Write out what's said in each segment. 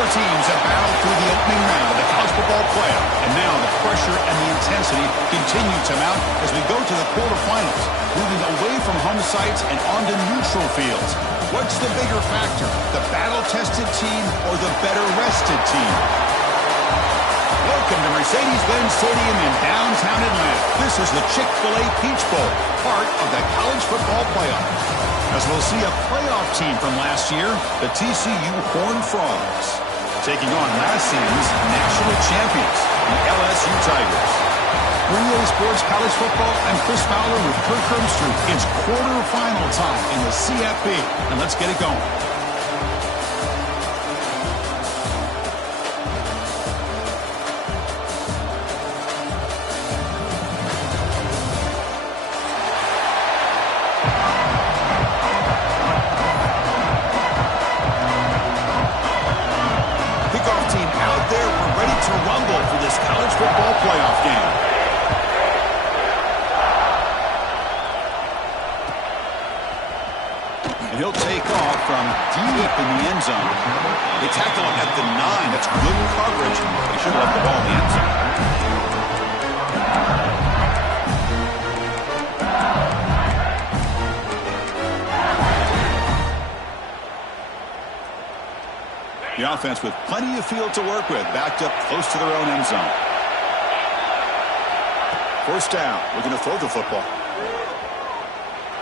Four teams have battled through the opening round of the college football playoff, and now the pressure and the intensity continue to mount as we go to the quarterfinals, moving away from home sites and onto neutral fields. What's the bigger factor, the battle-tested team or the better-rested team? Welcome to Mercedes-Benz Stadium in downtown Atlanta. This is the Chick-fil-A Peach Bowl, part of the college football playoff. As we'll see a playoff team from last year, the TCU Horned Frogs, taking on last season's national champions, the LSU Tigers. For EA Sports College Football, I'm Chris Fowler with Kirk Herbstreit. It's quarterfinal time in the CFP, and let's get it going. Playoff game. And he'll take off from deep in the end zone. They tackle him at the 9. That's good coverage. They should have left the ball in the end zone. The offense with plenty of field to work with, backed up close to their own end zone. First down, we're going to throw the football.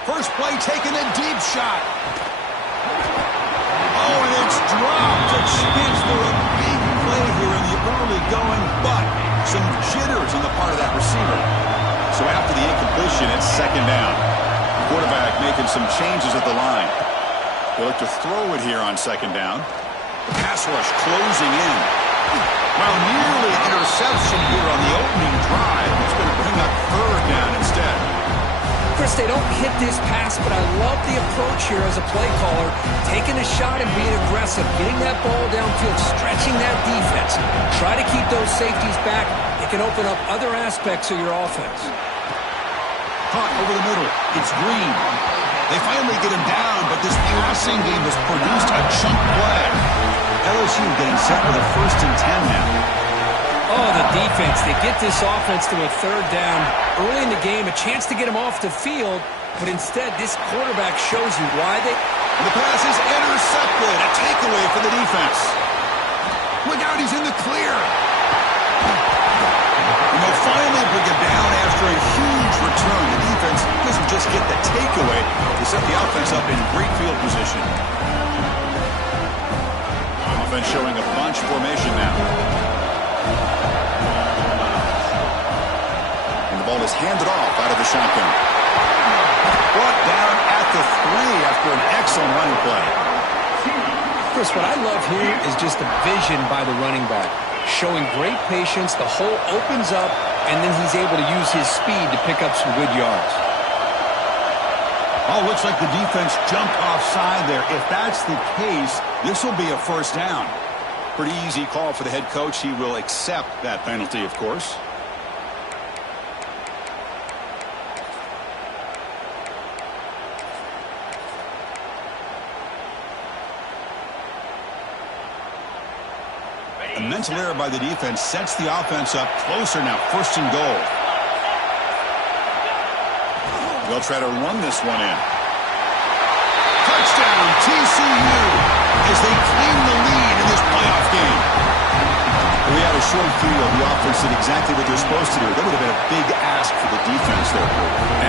First play, taking a deep shot. Oh, and it's dropped. A chance for a big play here in the early going, but some jitters on the part of that receiver. So after the incompletion, it's second down. The quarterback making some changes at the line. They look to throw it here on second down. The pass rush closing in. Well, nearly an interception here on the opening drive. It's going to bring up third down instead. Chris, they don't hit this pass, but I love the approach here as a play caller. Taking a shot and being aggressive, getting that ball downfield, stretching that defense. Try to keep those safeties back. It can open up other aspects of your offense. Caught over the middle. It's Green. They finally get him down, but this passing game has produced a chunk play. LSU getting set with a 1st and 10 now. Oh, the defense. They get this offense to a third down early in the game, a chance to get him off the field, but instead this quarterback shows you why they... And the pass is intercepted. A takeaway for the defense. Look out, he's in the clear. And they'll finally bring it down after a huge return. The defense doesn't just get the takeaway. They set the offense up in great field position. Offense showing a bunch formation now. And the ball is handed off out of the shotgun. Brought down at the 3 after an excellent running play. Chris, what I love here is just the vision by the running back. Showing great patience, the hole opens up, and then he's able to use his speed to pick up some good yards. Oh, looks like the defense jumped offside there. If that's the case, this will be a first down. Pretty easy call for the head coach. He will accept that penalty, of course. A mental error by the defense sets the offense up closer now. 1st and goal. They'll try to run this one in. Touchdown, TCU, as they claim the lead in this playoff game. We had a short field. The offense did exactly what they're supposed to do. That would have been a big ask for the defense there.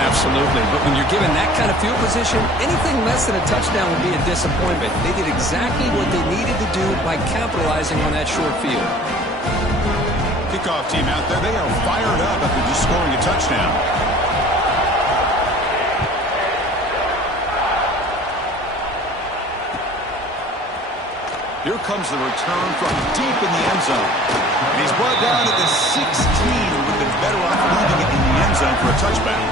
Absolutely. But when you're given that kind of field position, anything less than a touchdown would be a disappointment. They did exactly what they needed to do by capitalizing on that short field. Kickoff team out there. They are fired up after just scoring a touchdown. Here comes the return from deep in the end zone. And he's brought down at the 16. Would have been better off leaving it in the end zone for a touchback.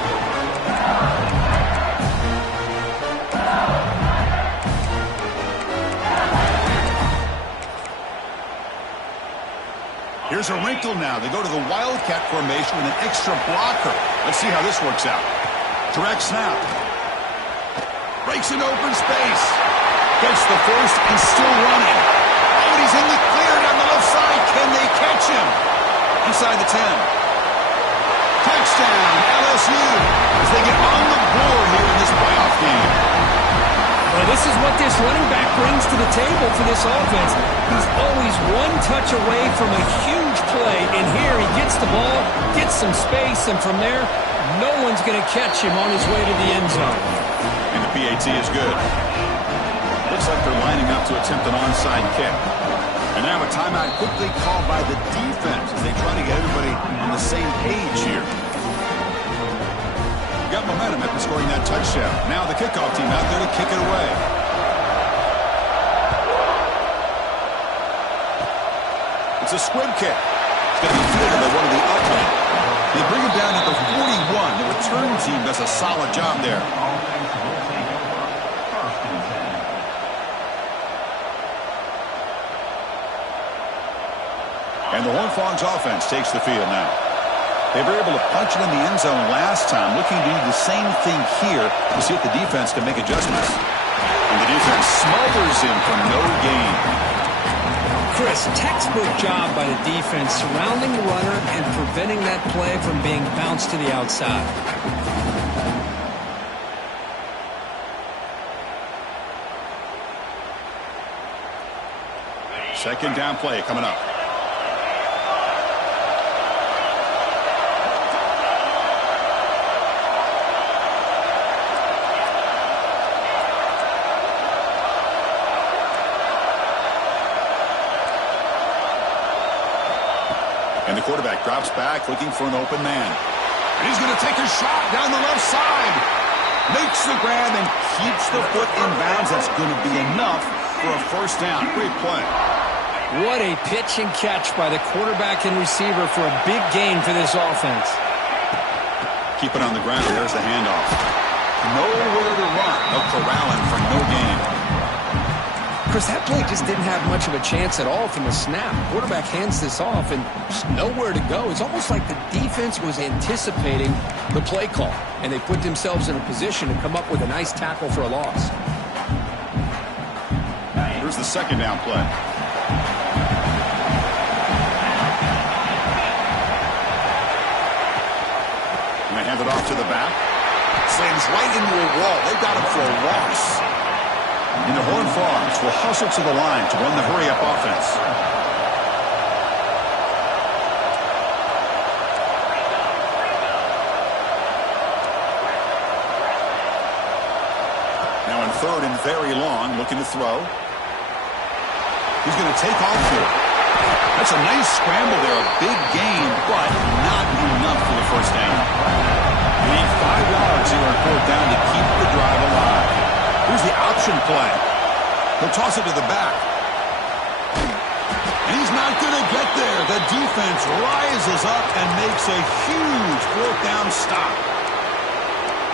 Here's a wrinkle now. They go to the Wildcat formation with an extra blocker. Let's see how this works out. Direct snap. Breaks an open space. Gets the first and still running. Oh, and he's in the clear down the left side. Can they catch him? Inside the 10. Touchdown, LSU, as they get on the board here in this playoff game. Well, this is what this running back brings to the table for this offense. He's always one touch away from a huge play, and here he gets the ball, gets some space, and from there, no one's going to catch him on his way to the end zone. And the PAT is good. Looks like they're lining up to attempt an onside kick. And now a timeout quickly called by the defense as they try to get everybody on the same page here. Got momentum after scoring that touchdown. Now the kickoff team out there to kick it away. It's a squib kick. It's going to be fielded by one of the upright. They bring it down at the 41. The return team does a solid job there. And the Horned Frogs offense takes the field now. They were able to punch it in the end zone last time, looking to do the same thing here to see if the defense can make adjustments. And the defense smothers him for no gain. Chris, textbook job by the defense surrounding the runner and preventing that play from being bounced to the outside. Second down play coming up. And the quarterback drops back, looking for an open man. And he's going to take a shot down the left side. Makes the grab and keeps the foot in bounds. That's going to be enough for a first down. Great play. What a pitch and catch by the quarterback and receiver for a big gain for this offense. Keep it on the ground. There's the handoff. Nowhere to run. No corralling for no gain. Chris, that play just didn't have much of a chance at all from the snap. The quarterback hands this off and just nowhere to go. It's almost like the defense was anticipating the play call, and they put themselves in a position to come up with a nice tackle for a loss. Here's the second down play. And they hand it off to the back. Slams right into a wall. They got him for a loss. And the Horned Frogs will hustle to the line to run the hurry-up offense. Now in third and very long, looking to throw. He's going to take off here. That's a nice scramble there, a big gain, but not enough for the first down. We need 5 yards here on fourth down to keep the drive alive. Here's the option play. He'll toss it to the back. And he's not going to get there. The defense rises up and makes a huge fourth down stop.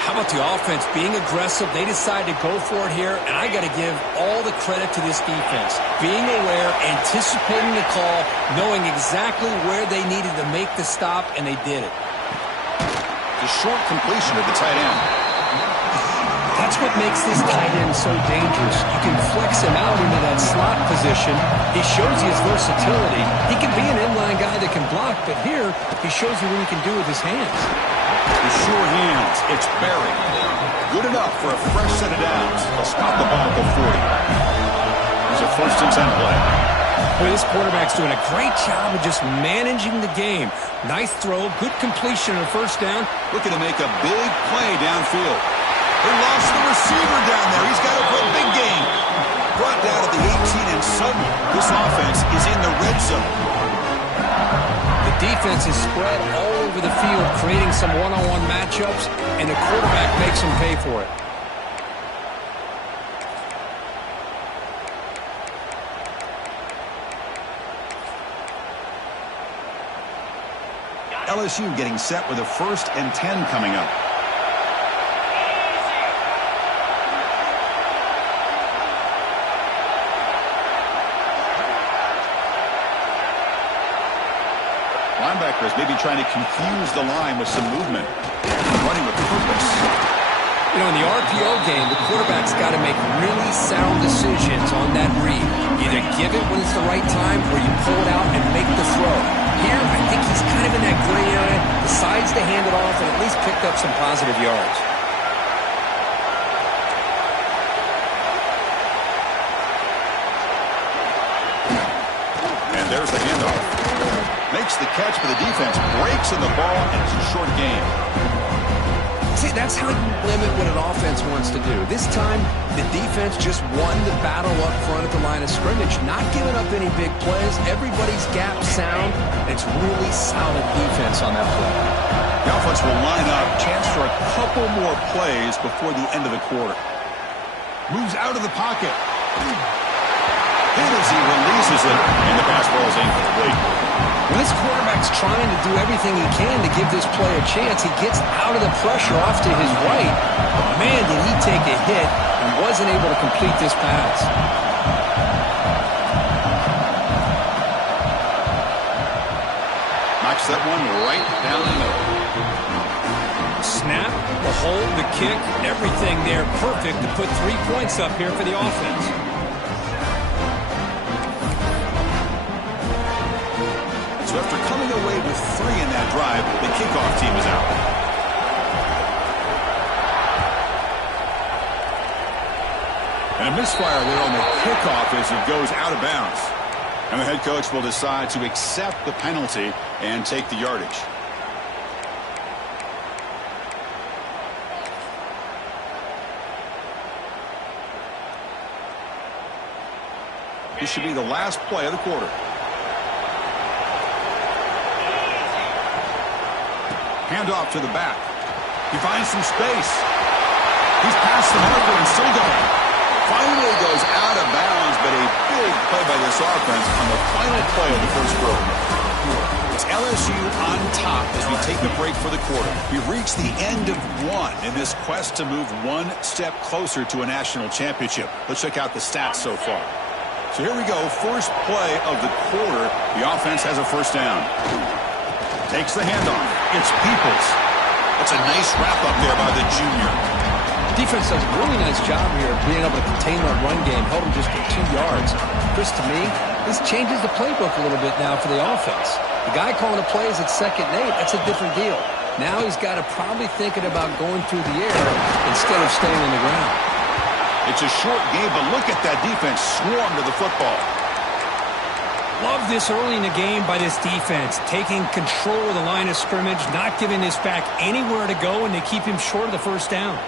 How about the offense being aggressive? They decide to go for it here, and I got to give all the credit to this defense. Being aware, anticipating the call, knowing exactly where they needed to make the stop, and they did it. The short completion of the tight end. That's what makes this tight end so dangerous. You can flex him out into that slot position. He shows you his versatility. He can be an inline guy that can block, but here he shows you what he can do with his hands. The sure hands, it's buried. Good enough for a fresh set of downs. They'll stop the ball at the 40. There's a first and 10 play. Boy, this quarterback's doing a great job of just managing the game. Nice throw, good completion on a first down. Looking to make a big play downfield. They lost the receiver down there. He's got it for a big gain. Brought down at the 18, and suddenly this offense is in the red zone. The defense is spread all over the field, creating some one-on-one matchups, and the quarterback makes them pay for it. LSU getting set with a first and 10 coming up. Linebackers maybe trying to confuse the line with some movement. Running with purpose. You know, in the RPO game, the quarterback's got to make really sound decisions on that read. Either give it when it's the right time or you pull it out and make the throw. Here, I think he's kind of in that gray area, decides to hand it off and at least picked up some positive yards. And there's the handoff. Makes the catch, but the defense breaks in the ball, and it's a short game. See, that's how you limit what an offense wants to do. This time, the defense just won the battle up front at the line of scrimmage, not giving up any big plays. Everybody's gap sound. It's really solid defense on that play. The offense will line up, chance for a couple more plays before the end of the quarter. Moves out of the pocket. Hit as he releases it, and the pass ball is incomplete. When this quarterback's trying to do everything he can to give this play a chance, he gets out of the pressure off to his right. But man, did he take a hit and wasn't able to complete this pass. Knocks that one right down the middle. Snap, the hold, the kick, everything there perfect to put 3 points up here for the offense. So after coming away with 3 in that drive, the kickoff team is out. And a misfire there on the kickoff as it goes out of bounds. And the head coach will decide to accept the penalty and take the yardage. This should be the last play of the quarter. Handoff to the back. He finds some space. He's past the marker and still going. Finally goes out of bounds, but a big play by this offense on the final play of the first quarter. It's LSU on top as we take the break for the quarter. We've reached the end of one in this quest to move one step closer to a national championship. Let's check out the stats so far. So here we go. First play of the quarter. The offense has a first down. Takes the handoff. It's Peoples. That's a nice wrap-up there by the junior. Defense does a really nice job here of being able to contain that run game, held him just to 2 yards. Chris, to me, this changes the playbook a little bit now for the offense. The guy calling the plays at 2nd and 8, that's a different deal. Now he's got to probably thinking about going through the air instead of staying on the ground. It's a short game, but look at that defense swarm to the football. Love this early in the game by this defense, taking control of the line of scrimmage, not giving this back anywhere to go, and they keep him short of the first down.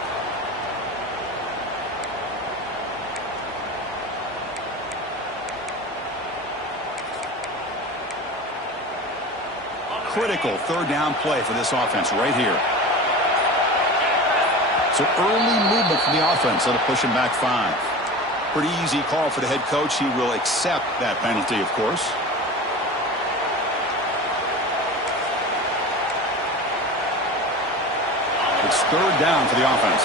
Critical third down play for this offense right here. So early movement from the offense that'll push him back 5. Pretty easy call for the head coach. He will accept that penalty, of course. It's third down for the offense.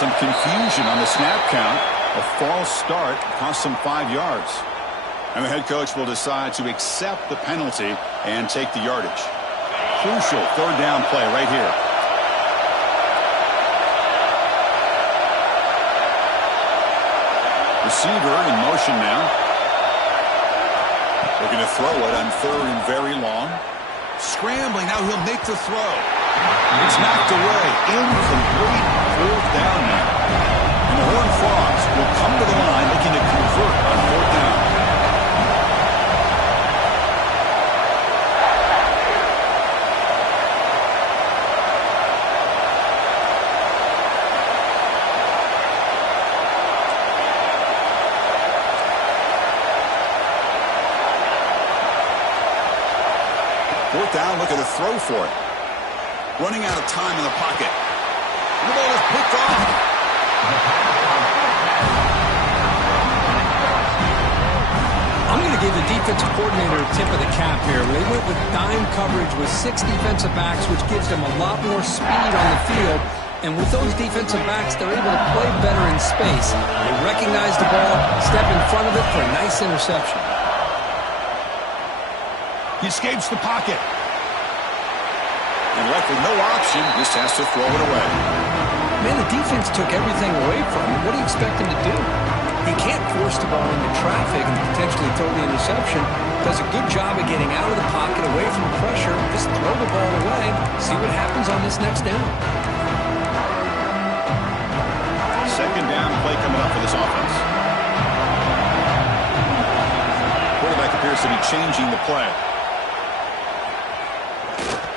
Some confusion on the snap count. A false start cost him 5 yards. And the head coach will decide to accept the penalty and take the yardage. Crucial third down play right here. Receiver in motion now. Looking to throw it on 3rd and very long. Scrambling, now he'll make the throw. It's knocked away. Incomplete. 4th down now. And the Horned Frogs will come to the line looking to convert on 4th down. Fourth down, looking to throw for it. Running out of time in the pocket. The ball is picked off. I'm going to give the defensive coordinator a tip of the cap here. They went with dime coverage with 6 defensive backs, which gives them a lot more speed on the field. And with those defensive backs, they're able to play better in space. They recognize the ball, step in front of it for a nice interception. He escapes the pocket. And left with no option, just has to throw it away. Man, the defense took everything away from him. What do you expect him to do? He can't force the ball into traffic and potentially throw the interception. Does a good job of getting out of the pocket, away from the pressure. Just throw the ball away. See what happens on this next down. Second down play coming up for this offense. Quarterback appears to be changing the play.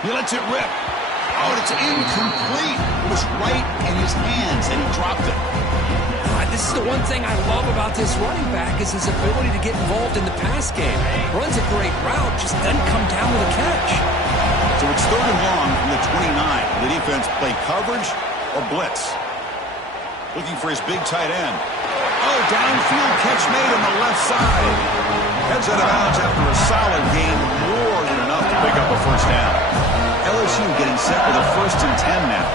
He lets it rip. Oh, and it's incomplete. It was right in his hands, and he dropped it. This is the one thing I love about this running back is his ability to get involved in the pass game. Runs a great route, just doesn't come down with a catch. So it's 3rd and long from the 29. The defense play coverage or blitz. Looking for his big tight end. Oh, downfield catch made on the left side. Heads out of bounds after a solid gain, more than enough to pick up a first down. LSU getting set with a 1st and 10 now.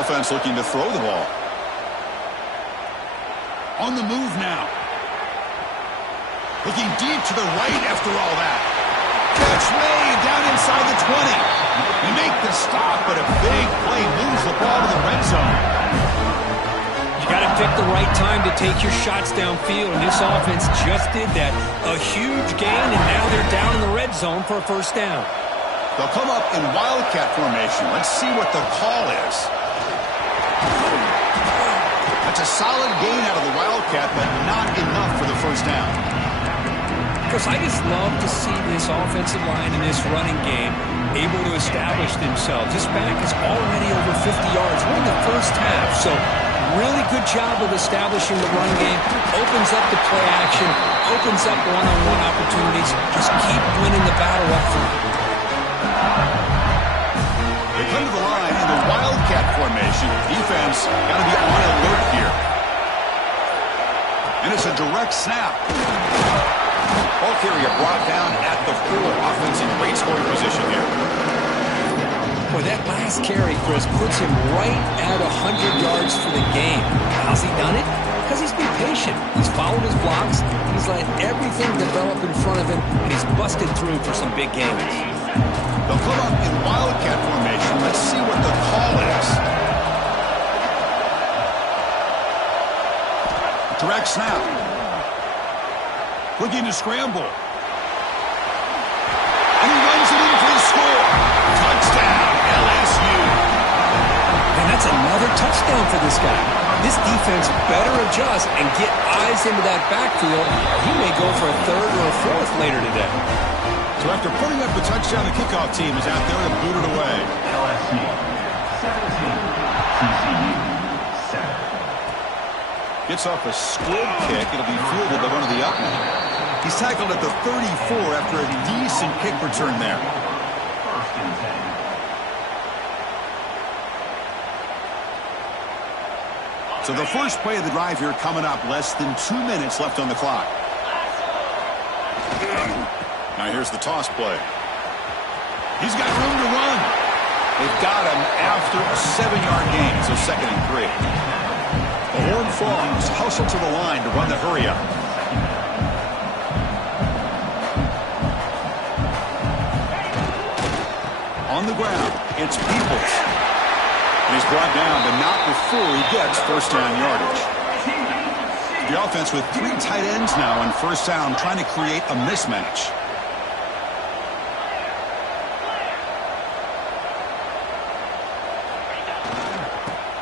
Offense looking to throw the ball. On the move now. Looking deep to the right after all that. Catch made down inside the 20. They make the stop, but a big play moves the ball to the red zone. You got to pick the right time to take your shots downfield, and this offense just did that. A huge gain, and now they're down in the red zone for a first down. They'll come up in wildcat formation. Let's see what the call is. That's a solid gain out of the wildcat, but not enough for the first down. Because I just love to see this offensive line in this running game able to establish themselves. This back is already over 50 yards. We're in the first half, so really good job of establishing the run game. Opens up the play action, opens up one-on-one opportunities. Just keep winning the battle up front. They come to the line in the wildcat formation. Defense got to be on alert here. And it's a direct snap. Ball carrier brought down at the 4. Offense in great scoring position here. Boy, that last carry, Chris, puts him right at 100 yards for the game. How's he done it? Because he's been patient. He's followed his blocks. He's let everything develop in front of him, and he's busted through for some big gains. They'll come up in wildcat formation. Let's see what the call is. Direct snap. Looking to scramble. And he runs it in for the score. Touchdown, LSU. And that's another touchdown for this guy. This defense better adjust and get eyes into that backfield. He may go for a 3rd or a 4th later today. So after putting up the touchdown, the kickoff team is out there to boot it away. LSU 17, TCU 7. Gets off a squib kick. It'll be fielded by one of the up men. He's tackled at the 34 after a decent kick return there. 1st and 10. So the first play of the drive here coming up. Less than 2 minutes left on the clock. Now here's the toss play. He's got room to run. They've got him after a 7-yard gain. So 2nd and 3. The Horned Frogs hustle to the line to run the hurry-up. On the ground, it's Peoples. And he's brought down, but not before he gets first down yardage. The offense with 3 tight ends now on first down, trying to create a mismatch.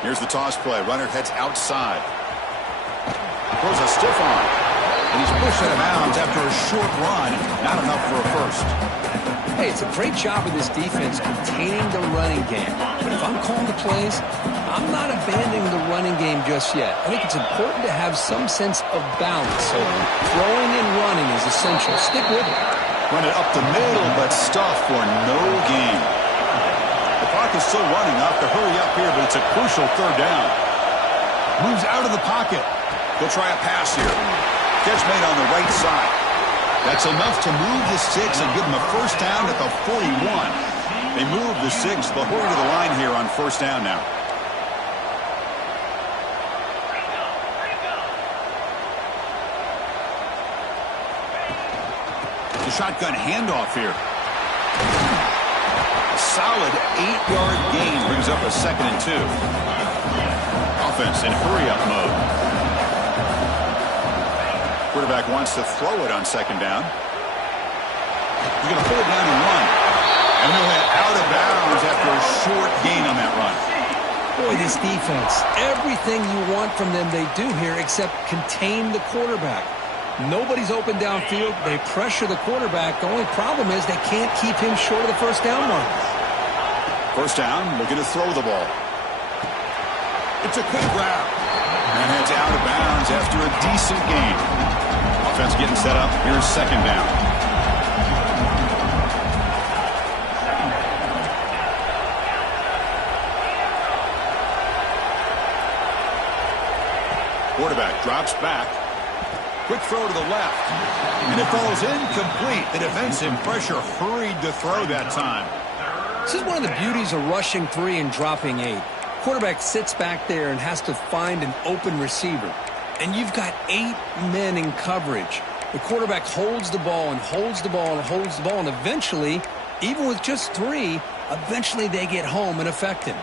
Here's the toss play. Runner heads outside. Throws a stiff arm. And he's pushed out of bounds after a short run. Not enough for a first. Hey, it's a great job of this defense containing the running game. But if I'm calling the plays, I'm not abandoning the running game just yet. I think it's important to have some sense of balance. So throwing and running is essential. Stick with it. Run it up the middle, but stuff for no gain. The clock is still running. Off to hurry up here, but it's a crucial 3rd down. Moves out of the pocket. He'll try a pass here. Catch made on the right side. That's enough to move the 6 and give them a first down at the 41. They move the 6. They'll hurry to the line here on first down now. The shotgun handoff here. A solid 8-yard gain brings up a 2nd and 2. Offense in hurry-up mode. Quarterback wants to throw it on 2nd down. He's going to pull it down and run. And he'll head out of bounds after a short gain on that run. Boy, this defense, everything you want from them they do here except contain the quarterback. Nobody's open downfield. They pressure the quarterback. The only problem is they can't keep him short of the 1st down mark. 1st down, looking to throw the ball. It's a quick grab. And heads out of bounds after a decent gain. Offense getting set up. Here's 2nd down. Quarterback drops back. Quick throw to the left. And it falls incomplete. The defensive pressure hurried to throw that time. This is one of the beauties of rushing 3 and dropping 8. Quarterback sits back there and has to find an open receiver. And you've got 8 men in coverage. The quarterback holds the ball and holds the ball and holds the ball. And eventually, even with just 3, eventually they get home and affect him.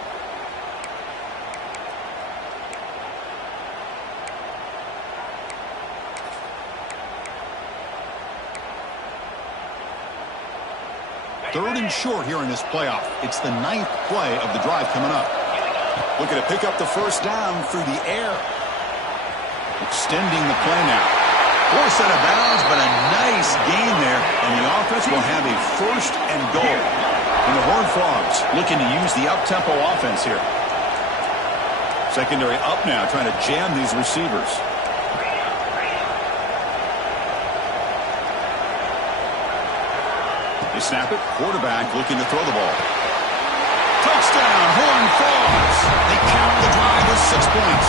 Third and short here in this playoff. It's the 9th play of the drive coming up. Looking to pick up the 1st down through the air. Extending the play now. Forced out of bounds, but a nice gain there. And the offense will have a 1st and goal. And the Horned Frogs looking to use the up-tempo offense here. Secondary up now, trying to jam these receivers. They snap it. Quarterback looking to throw the ball. Touchdown, Horned Frogs. They cap the drive with 6 points.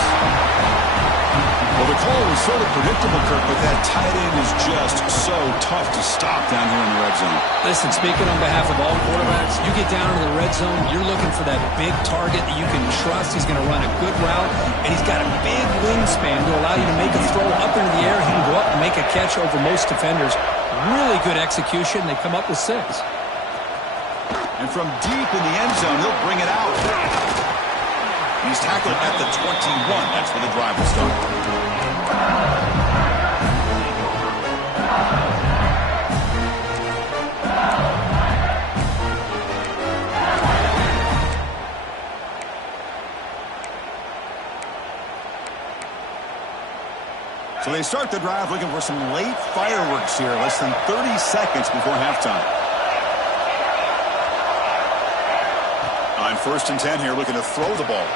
Well, the call was sort of predictable, Kirk, but that tight end is just so tough to stop down here in the red zone. Listen, speaking on behalf of all quarterbacks, you get down into the red zone, you're looking for that big target that you can trust. He's going to run a good route, and he's got a big wingspan to allow you to make a throw up into the air. He can go up and make a catch over most defenders. Really good execution. They come up with 6. And from deep in the end zone, he'll bring it out. He's tackled at the 21. That's where the drive will start. So they start the drive looking for some late fireworks here. Less than 30 seconds before halftime. On 1st and 10 here, looking to throw the ball.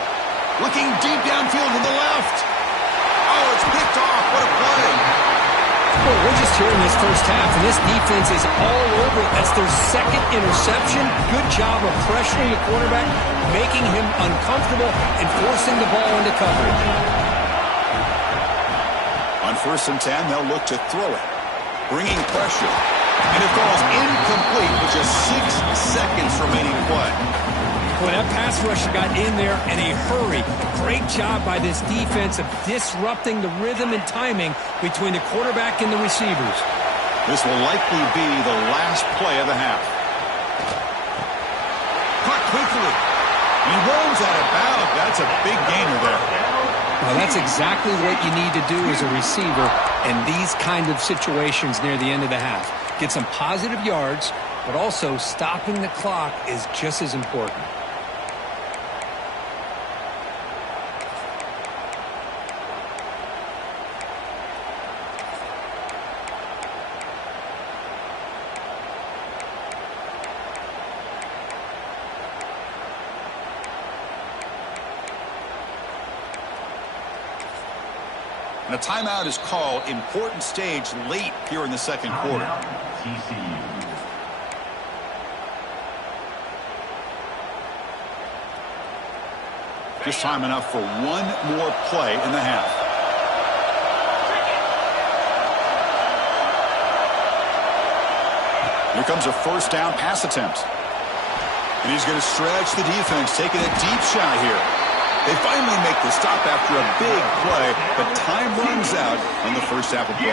Looking deep downfield to the left. Oh, it's picked off. What a play. Well, we're just here in this 1st half, and this defense is all over it. That's their 2nd interception. Good job of pressuring the quarterback, making him uncomfortable, and forcing the ball into coverage. On 1st and 10, they'll look to throw it. Bringing pressure. And it falls incomplete with just 6 seconds remaining to play. Boy, that pass rusher got in there in a hurry. Great job by this defense of disrupting the rhythm and timing between the quarterback and the receivers. This will likely be the last play of the half. Caught quickly. He rolls out of bounds. That's a big gainer there. Well, that's exactly what you need to do as a receiver in these kind of situations near the end of the half. Get some positive yards, but also stopping the clock is just as important. And a timeout is called. Important stage late here in the 2nd quarter. Just time enough for one more play in the half. Here comes a 1st down pass attempt. And he's going to stretch the defense, taking a deep shot here. They finally make the stop after a big play, but time runs out on the 1st half of play.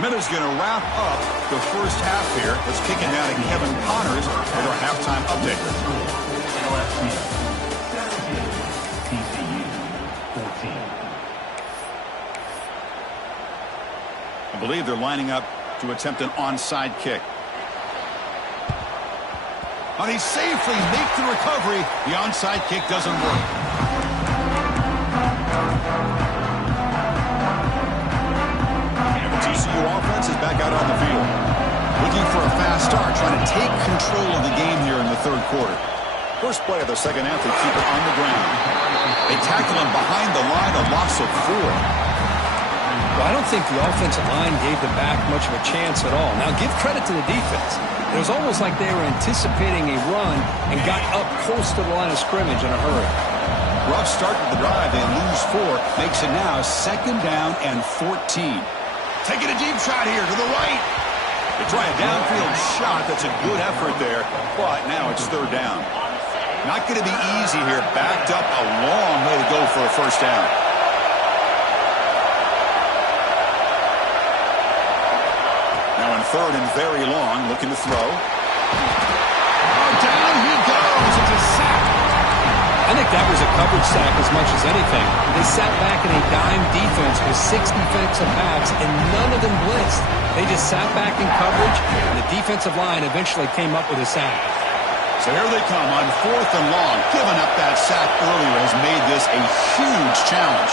Minute's going to wrap up the first half here. Let's kick it down to Kevin Connors with our halftime update. LSU 17, TCU 14. I believe they're lining up to attempt an onside kick. And he safely makes the recovery. The onside kick doesn't work. And the TCU offense is back out on the field. Looking for a fast start, trying to take control of the game here in the third quarter. First play of the second half, they keep it on the ground. They tackle him behind the line, a loss of 4. Well, I don't think the offensive line gave the back much of a chance at all. Now, give credit to the defense. It was almost like they were anticipating a run and got up close to the line of scrimmage in a hurry. Rough start to the drive. They lose 4. Makes it now 2nd down and 14. Taking a deep shot here to the right. They try a downfield shot. That's a good effort there. But now it's 3rd down. Not going to be easy here. Backed up a long way to go for a first down. Now in 3rd and very long, looking to throw. Oh, down he goes. It's a sack. I think that was a coverage sack as much as anything. They sat back in a dime defense with 6 defensive backs, and none of them blitzed. They just sat back in coverage, and the defensive line eventually came up with a sack. So here they come on 4th and long. Giving up that sack earlier has made this a huge challenge.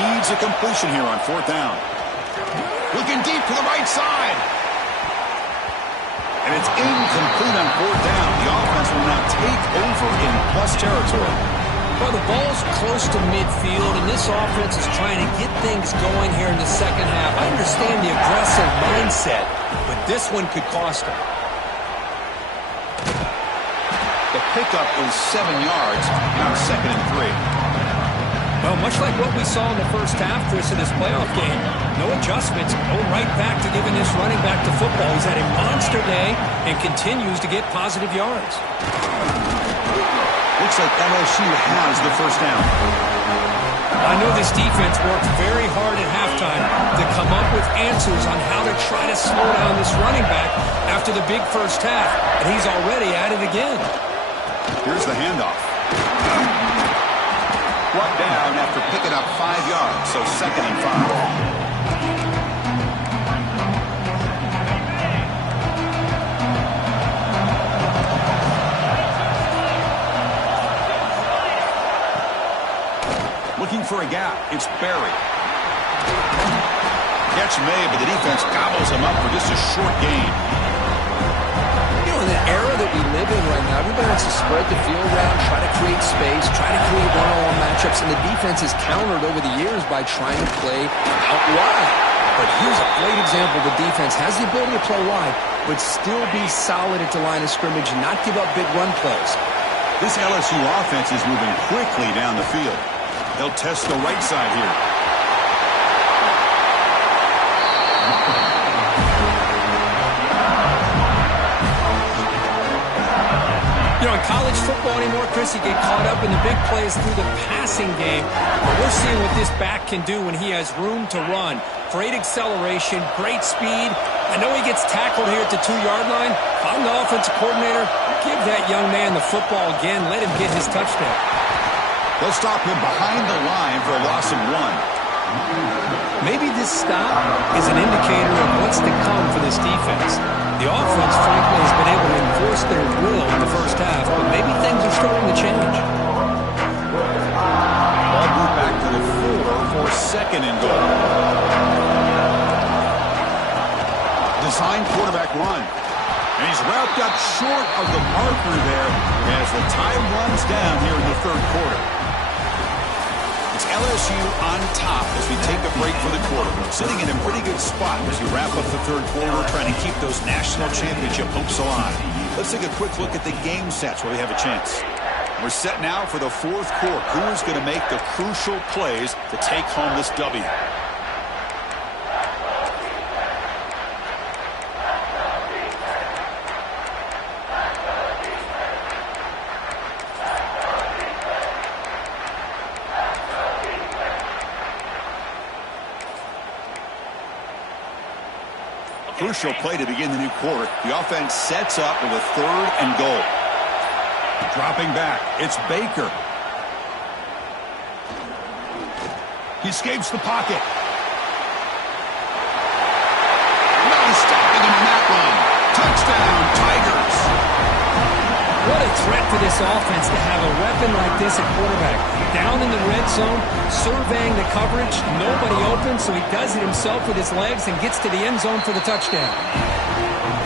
Needs a completion here on 4th down. Looking deep to the right side. And it's incomplete on 4th down. The offense will now take over in plus territory. Well, the ball's close to midfield, and this offense is trying to get things going here in the second half. I understand the aggressive mindset, but this one could cost them. The pickup is 7 yards. Now 2nd and 3. Well, much like what we saw in the first half, Chris, in this playoff game, no adjustments, go right back to giving this running back to football. He's had a monster day and continues to get positive yards. Looks like LSU has the first down. I know this defense worked very hard at halftime to come up with answers on how to try to slow down this running back after the big first half, and he's already at it again. Here's the handoff. Brought down after picking up 5 yards, so 2nd and 5. Looking for a gap. It's Barry. Catch made, but the defense gobbles him up for just a short gain. You know, in the era that we live in right now, everybody wants to spread the field around, try to create space, try to create one-on-one matchups, and the defense is countered over the years by trying to play out wide. But here's a great example. The defense has the ability to play wide, but still be solid at the line of scrimmage and not give up big run plays. This LSU offense is moving quickly down the field. They'll test the right side here. You know, in college football anymore, Chris, you get caught up in the big plays through the passing game. But we're seeing what this back can do when he has room to run. Great acceleration, great speed. I know he gets tackled here at the 2-yard line. If I'm the offensive coordinator, give that young man the football again. Let him get his touchdown. They'll stop him behind the line for a loss of 1. Maybe this stop is an indicator of what's to come for this defense. The offense, frankly, has been able to enforce their will in the first half, but maybe things are starting to change. Ball moved back to the 4 for 2nd and goal. Design quarterback run. And he's wrapped up short of the marker there as the time runs down here in the third quarter. It's LSU on top as we take a break for the quarter. Sitting in a pretty good spot as we wrap up the third quarter, trying to keep those national championship hopes alive. Let's take a quick look at the game sets where we have a chance. We're set now for the fourth quarter. Who is going to make the crucial plays to take home this W? Crucial play to begin the new quarter. The offense sets up with a 3rd and goal. Dropping back, it's Baker. He escapes the pocket. Nice stopping him in that run. Touchdown, Tigers. What a threat for this offense to have a weapon like this at quarterback. Down in the red zone, surveying the coverage, nobody open, so he does it himself with his legs and gets to the end zone for the touchdown.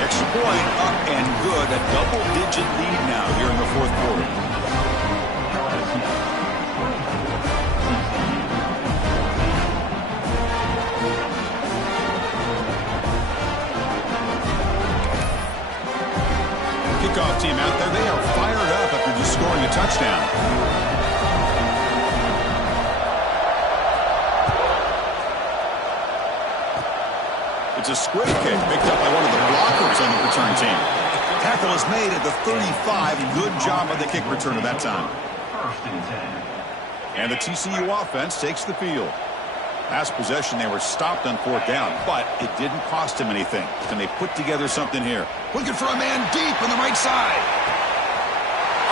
Extra point up and good. A double-digit lead now here in the 4th quarter. Kickoff team out there. They are fired up after just scoring a touchdown. It's a squib kick picked up by one of the blockers on the return team. Tackle is made at the 35. Good job on the kick return at that time. 1st and 10. And the TCU offense takes the field. Last possession, they were stopped on 4th down, but it didn't cost them anything. Can they put together something here? Looking for a man deep on the right side.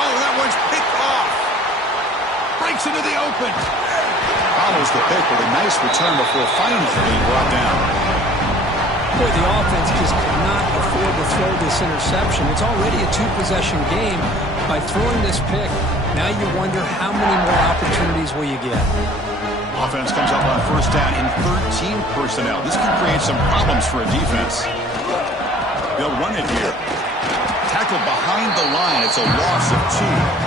Oh, that one's picked off. Breaks into the open. Follows the pick with a nice return before finally being brought down. Boy, the offense just could not afford to throw this interception. It's already a 2-possession game. By throwing this pick, now you wonder how many more opportunities will you get. Offense comes up on 1st down in 13 personnel. This can create some problems for a defense. They'll run it here. Tackled behind the line. It's a loss of 2.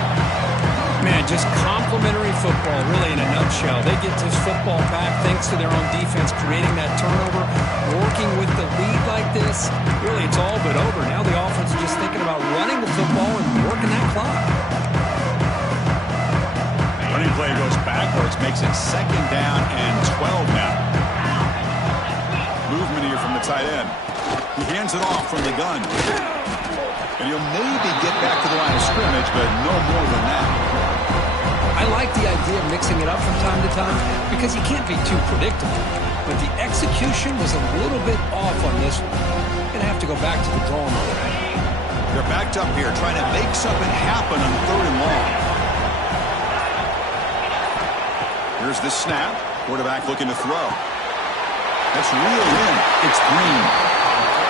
Man, just complimentary football, really, in a nutshell. They get this football back thanks to their own defense, creating that turnover, working with the lead like this. Really, it's all but over. Now the offense is just thinking about running the football and working that clock. Running play goes backwards, makes it 2nd down and 12 now. Movement here from the tight end. He hands it off from the gun. And he'll maybe get back to the line of scrimmage, but no more than that. I like the idea of mixing it up from time to time because you can't be too predictable. But the execution was a little bit off on this one. Going to have to go back to the drawing board. They're backed up here, trying to make something happen on 3rd and long. Here's the snap. Quarterback looking to throw. That's reeled in. It's Green.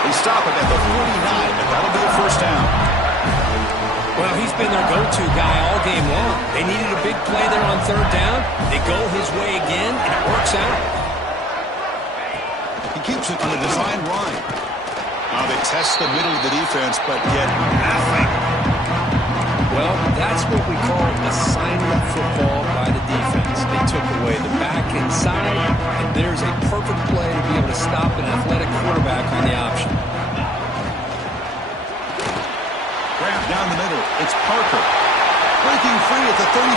They stop it at the 49, but that'll be a 1st down. Well, he's been their go-to guy all game long. They needed a big play there on 3rd down. They go his way again, and it works out. He keeps it on the design run. Now they test the middle of the defense, but get nothing. Well, that's what we call assignment football by the defense. They took away the back inside, and there's a perfect play to be able to stop an athletic quarterback on the option. Grab down the middle. It's Parker. Breaking free at the 35.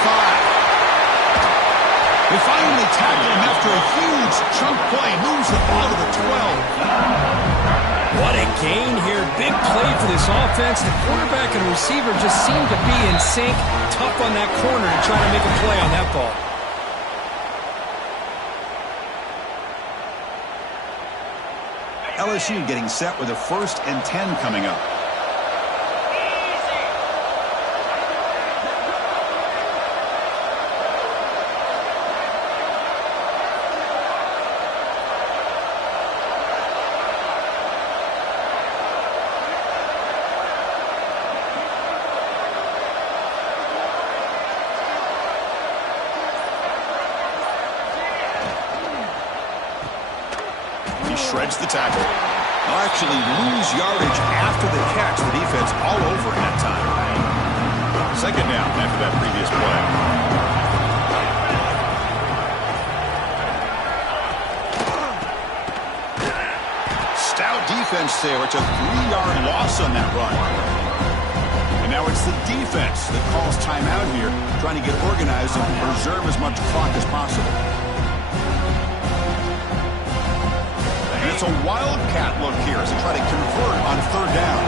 They finally tackle him after a huge chunk play. Moves the ball to the 12. What a gain here. Big play for this offense. The quarterback and receiver just seem to be in sync. Tough on that corner to try to make a play on that ball. LSU getting set with a 1st and 10 coming up. Shreds the tackle. They'll actually lose yardage after the catch. The defense all over in that time. 2nd down after that previous play. Stout defense there. It's a 3-yard loss on that run. And now it's the defense that calls timeout here, trying to get organized and preserve as much clock as possible. It's a wildcat look here as they try to convert on 3rd down.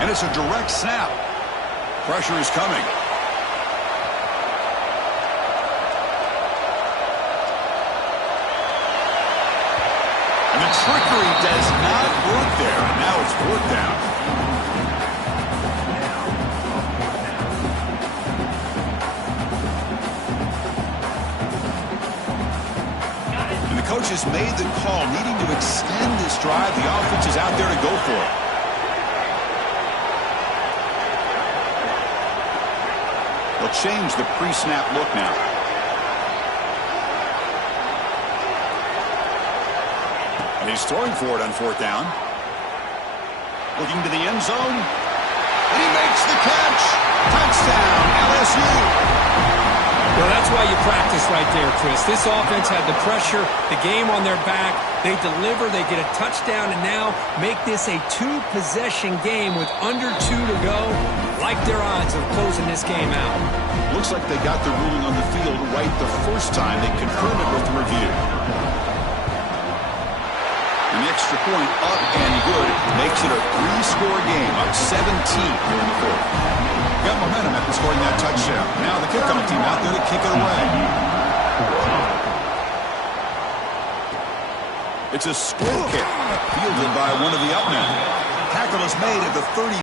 And it's a direct snap. Pressure is coming. And The trickery does not work there, and now it's fourth down. And the coach has made the call, needing to extend this drive. The offense is out there to go for it. They'll change the pre-snap look now. And he's throwing for it on fourth down. Looking to the end zone. And he makes the catch. Touchdown, LSU. Well, that's why you practice right there, Chris. This offense had the pressure, the game on their back. They deliver, they get a touchdown, and now make this a two-possession game with under 2 to go. Like their odds of closing this game out. Looks like they got the ruling on the field right the first time. They confirmed it with the review. An extra point up and good makes it a 3-score game, up 17 here in the fourth. Got momentum after scoring that touchdown. Now the kickoff team out there to kick it away. It's a squib kick, fielded by one of the up men. Tackle is made at the 30.